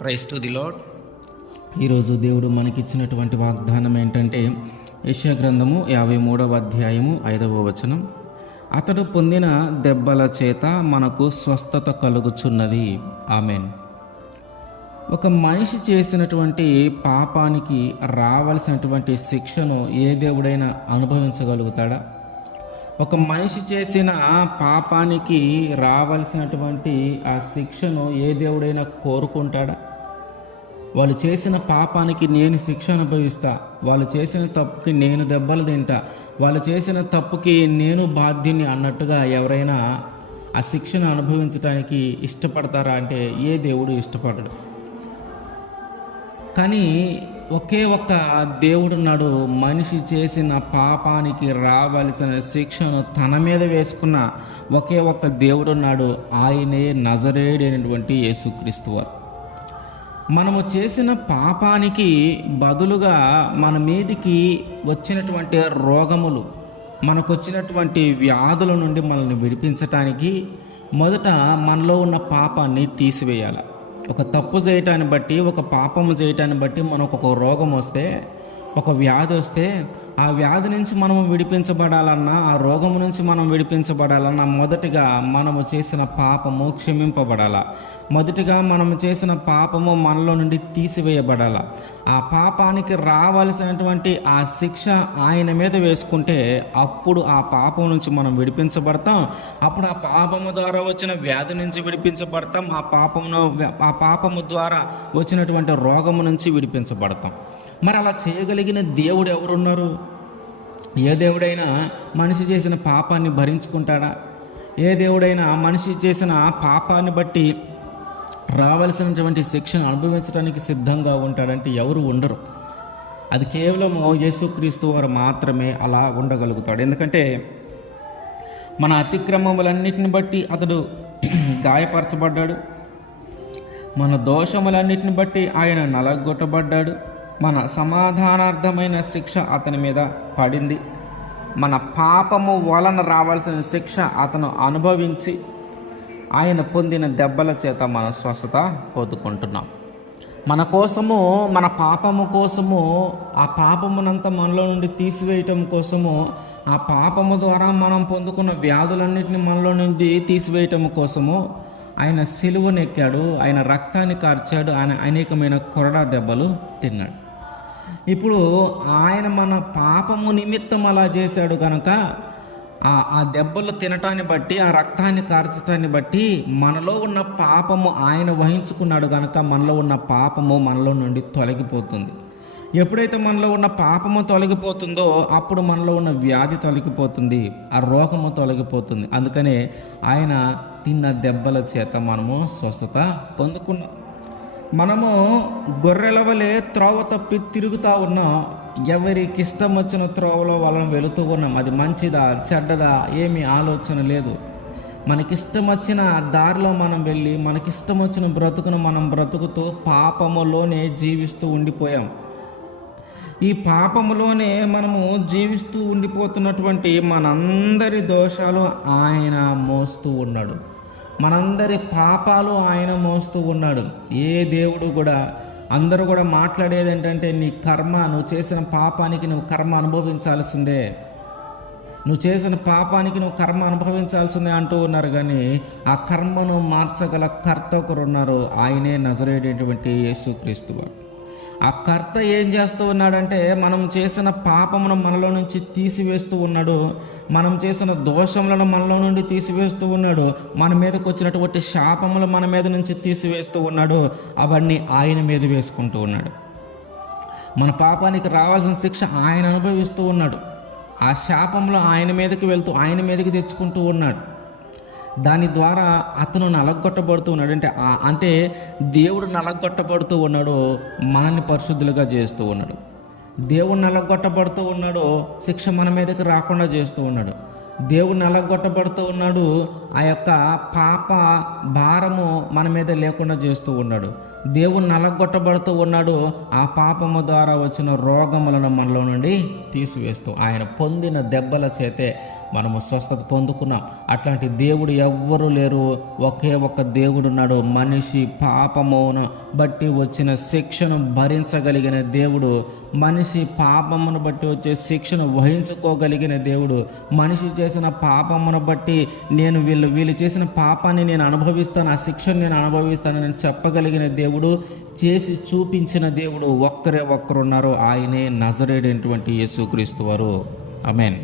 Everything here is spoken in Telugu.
Praise to the lord. ఈరోజు దేవుడు మనకిచ్చినటువంటి వాగ్దానం ఏంటంటే యెషయా గ్రంథము 53వ అధ్యాయము 5వ వచనం. అతడు పొందిన దెబ్బల చేత మనకు స్వస్థత కలుగుచున్నది. ఆమెన్. ఒక మనిషి చేసినటువంటి పాపానికి రావలసినటువంటి శిక్షను ఏ దేవుడైనా అనుభవించగలుగుతాడా? ఒక మనిషి చేసిన పాపానికి రావాల్సినటువంటి ఆ శిక్షను ఏ దేవుడైనా కోరుకుంటాడా? వాళ్ళు చేసిన పాపానికి నేను శిక్ష అనుభవిస్తా, వాళ్ళు చేసిన తప్పుకి నేను దెబ్బలు తింటా, వాళ్ళు చేసిన తప్పుకి నేను బాధ్యుని అన్నట్టుగా ఎవరైనా ఆ శిక్షను అనుభవించడానికి ఇష్టపడతారా అంటే ఏ దేవుడు ఇష్టపడడు. కానీ ఒకే ఒక్క దేవుడున్నాడు, మనిషి చేసిన పాపానికి రావాల్సిన శిక్షను తన మీద వేసుకున్న ఒకే ఒక్క దేవుడున్నాడు. ఆయనే నజరేయుడైనటువంటి యేసుక్రీస్తు వారు. మనము చేసిన పాపానికి బదులుగా మన మీదికి వచ్చినటువంటి రోగములు, మనకు వచ్చినటువంటి వ్యాధుల నుండి మనల్ని విడిపించటానికి మొదట మనలో ఉన్న పాపాన్ని తీసివేయాలి. ఒక తప్పు చేయటాన్ని బట్టి, ఒక పాపము చేయటాన్ని బట్టి మనకు ఒక రోగం వస్తే, ఒక వ్యాధి వస్తే, ఆ వ్యాధి నుంచి మనము విడిపించబడాలన్నా, ఆ రోగము నుంచి మనం విడిపించబడాలన్నా మొదటిగా మనము చేసిన పాపము క్షమింపబడాల. మొదటిగా మనము చేసిన పాపము మనలో నుండి తీసివేయబడాల. ఆ పాపానికి రావాల్సినటువంటి ఆ శిక్ష ఆయన మీద వేసుకుంటే అప్పుడు ఆ పాపం నుంచి మనం విడిపించబడతాం. అప్పుడు ఆ పాపము ద్వారా వచ్చిన వ్యాధి నుంచి విడిపించబడతాం. ఆ పాపము ద్వారా వచ్చినటువంటి రోగము నుంచి విడిపించబడతాం. మరి అలా చేయగలిగిన దేవుడు ఎవరున్నారు? ఏ దేవుడైనా మనిషి చేసిన పాపాన్ని భరించుకుంటాడా? ఏ దేవుడైనా మనిషి చేసిన పాపాన్ని బట్టి రావాల్సినటువంటి శిక్షను అనుభవించడానికి సిద్ధంగా ఉంటాడంటే ఎవరు ఉండరు. అది కేవలం యేసుక్రీస్తు వారు మాత్రమే అలా ఉండగలుగుతాడు. ఎందుకంటే మన అతిక్రమములన్నిటిని బట్టి అతడు గాయపరచబడ్డాడు, మన దోషములన్నిటిని బట్టి ఆయన నలగొట్టబడ్డాడు, మన సమాధానార్థమైన శిక్ష అతని మీద పడింది, మన పాపము వలన రావాల్సిన శిక్ష అతను అనుభవించి ఆయన పొందిన దెబ్బల చేత మన స్వస్థత పొందుకుంటున్నాం. మన కోసము, మన పాపము కోసము, ఆ పాపమునంతా మనలో నుండి తీసివేయటం కోసము, ఆ పాపము ద్వారా మనం పొందుకున్న వ్యాధులన్నింటినీ మనలో నుండి తీసివేయటం కోసము ఆయన సిలువనెక్కాడు, ఆయన రక్తాన్ని కార్చాడు, ఆయన అనేకమైన కొరడా దెబ్బలు తిన్నాడు. ఇప్పుడు ఆయన మన పాపము నిమిత్తం అలా చేశాడు కనుక ఆ దెబ్బలు తినటాన్ని బట్టి, ఆ రక్తాన్ని కార్చటాన్ని బట్టి మనలో ఉన్న పాపము ఆయన వహించుకున్నాడు కనుక మనలో ఉన్న పాపము మనలో నుండి తొలగిపోతుంది. ఎప్పుడైతే మనలో ఉన్న పాపము తొలగిపోతుందో అప్పుడు మనలో ఉన్న వ్యాధి తొలగిపోతుంది, ఆ రోగము తొలగిపోతుంది. అందుకనే ఆయన తిన్న దెబ్బల చేత మనము స్వస్థత పొందుకున్నాం. మనము గొర్రెల వలె త్రోవ తప్పి తిరుగుతూ ఉన్నాం. ఎవరికి ఇష్టం వచ్చిన త్రోవలో వాళ్ళని వెళుతూ ఉన్నాం. అది మంచిదా చెడ్డదా ఏమీ ఆలోచన లేదు. మనకిష్టం వచ్చిన దారిలో మనం వెళ్ళి మనకిష్టం వచ్చిన బ్రతుకును మనం బ్రతుకుతూ పాపములోనే జీవిస్తూ ఉండిపోయాం. ఈ పాపములోనే మనము జీవిస్తూ ఉండిపోతున్నటువంటి మనందరి దోషాలు ఆయన మోస్తూ ఉన్నాడు. మనందరి పాపాలు ఆయన మోస్తూ ఉన్నాడు. ఏ దేవుడు కూడా, అందరూ కూడా మాట్లాడేది ఏంటంటే నీ కర్మ, నువ్వు చేసిన పాపానికి నువ్వు కర్మ అనుభవించాల్సిందే, నువ్వు చేసిన పాపానికి నువ్వు కర్మ అనుభవించాల్సిందే అంటూ ఉన్నారు. కానీ ఆ కర్మను మార్చగల కర్త ఒకరు ఉన్నారు, ఆయనే నజరేయుడైనటువంటి యేసుక్రీస్తు వారు. ఆ కర్త ఏం చేస్తూ ఉన్నాడంటే మనం చేసిన పాపమును మనలో నుంచి తీసివేస్తూ ఉన్నాడు, మనం చేసిన దోషములను మనలో నుండి తీసివేస్తూ ఉన్నాడు, మన మీదకి వచ్చినటువంటి శాపములు మన మీద నుంచి తీసివేస్తూ ఉన్నాడు. అవన్నీ ఆయన మీద వేసుకుంటూ ఉన్నాడు. మన పాపానికి రావాల్సిన శిక్ష ఆయన అనుభవిస్తూ ఉన్నాడు. ఆ శాపంలో ఆయన మీదకి వెళ్తూ ఆయన మీదకి తెచ్చుకుంటూ ఉన్నాడు. దాని ద్వారా అతను నలగొట్టబడుతూ ఉన్నాడు. అంటే దేవుడు నలగొట్టబడుతూ ఉన్నాడు, మనల్ని పరిశుద్ధులుగా చేస్తూ ఉన్నాడు. దేవుడు నలగొట్టబడుతూ ఉన్నాడు, శిక్ష మన మీదకి రాకుండా చేస్తూ ఉన్నాడు. దేవుడు నలగొట్టబడుతూ ఉన్నాడు, ఆ యొక్క పాప భారము మన మీద లేకుండా చేస్తూ ఉన్నాడు. దేవుడు నలగొట్టబడుతూ ఉన్నాడు, ఆ పాపము ద్వారా వచ్చిన రోగములను మనలో నుండి తీసివేస్తూ ఆయన పొందిన దెబ్బల చేతే మనము స్వస్థత పొందుకున్నాం. అట్లాంటి దేవుడు ఎవ్వరూ లేరు. ఒకే ఒక్క దేవుడు ఉన్నాడు. మనిషి పాపమును బట్టి వచ్చిన శిక్షను భరించగలిగిన దేవుడు, మనిషి పాపమును బట్టి వచ్చే శిక్షను వహించుకోగలిగిన దేవుడు, మనిషి చేసిన పాపమును బట్టి నేను వీళ్ళు చేసిన పాపాన్ని నేను అనుభవిస్తాను, ఆ శిక్షను నేను అనుభవిస్తానని చెప్పగలిగిన దేవుడు, చేసి చూపించిన దేవుడు ఒక్కరే ఒక్కరున్నారు. ఆయనే నజరేయుడైనటువంటి యేసుక్రీస్తు వారు. ఆమేన్.